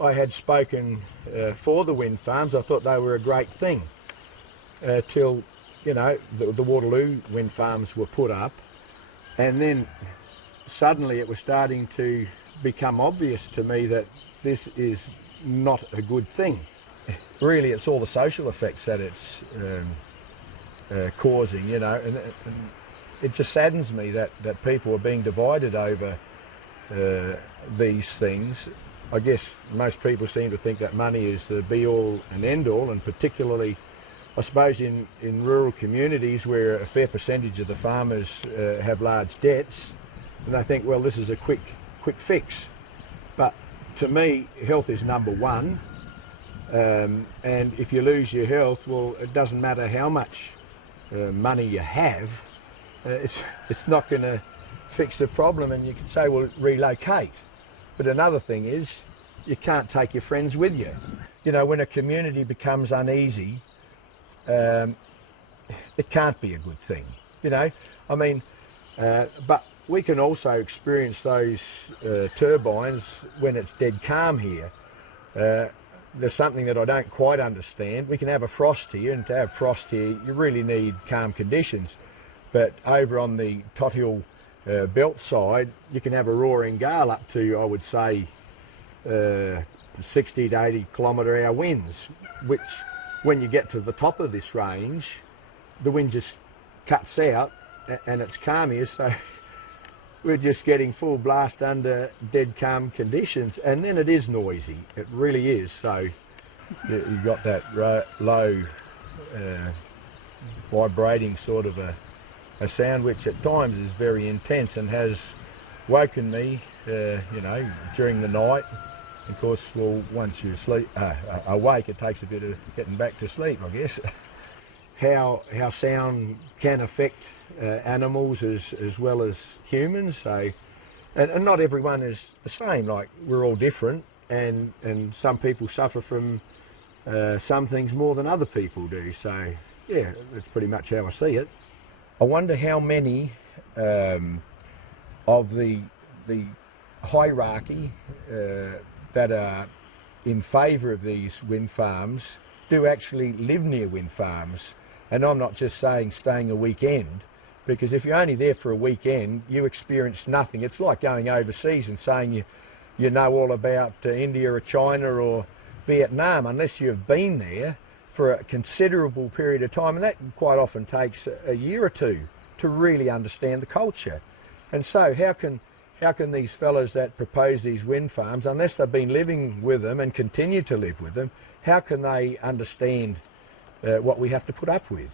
I had spoken for the wind farms. I thought they were a great thing till, you know, the Waterloo wind farms were put up, and then suddenly it was starting to become obvious to me that this is not a good thing. Really, it's all the social effects that it's causing, you know, and it just saddens me that people are being divided over these things. I guess most people seem to think that money is the be-all and end-all, and particularly, I suppose, in rural communities where a fair percentage of the farmers have large debts, and they think, well, this is a quick fix. But to me, health is number one, and if you lose your health, well, it doesn't matter how much money you have, it's not going to fix the problem. And you can say, well, relocate. But another thing is, you can't take your friends with you. You know, when a community becomes uneasy, it can't be a good thing, you know. I mean, but we can also experience those turbines when it's dead calm here. There's something that I don't quite understand. We can have a frost here, and to have frost here, you really need calm conditions. But over on the Tothill belt side, you can have a roaring gale up to, I would say, 60 to 80 kilometre-hour winds, which when you get to the top of this range, the wind just cuts out and it's calm here, so we're just getting full blast under dead calm conditions, and then it is noisy, it really is. So you've got that low vibrating sort of a sound, which at times is very intense and has woken me, you know, during the night. Of course, well, once you're awake, it takes a bit of getting back to sleep, I guess. How sound can affect animals as well as humans. So, and not everyone is the same. Like, we're all different, and some people suffer from some things more than other people do. So, yeah, that's pretty much how I see it. I wonder how many of the hierarchy that are in favour of these wind farms do actually live near wind farms. And I'm not just saying staying a weekend, because if you're only there for a weekend, you experience nothing. It's like going overseas and saying you know all about India or China or Vietnam, unless you've been there for a considerable period of time, and that quite often takes a year or two to really understand the culture. And so how can these fellows that propose these wind farms, unless they've been living with them and continue to live with them, how can they understand what we have to put up with?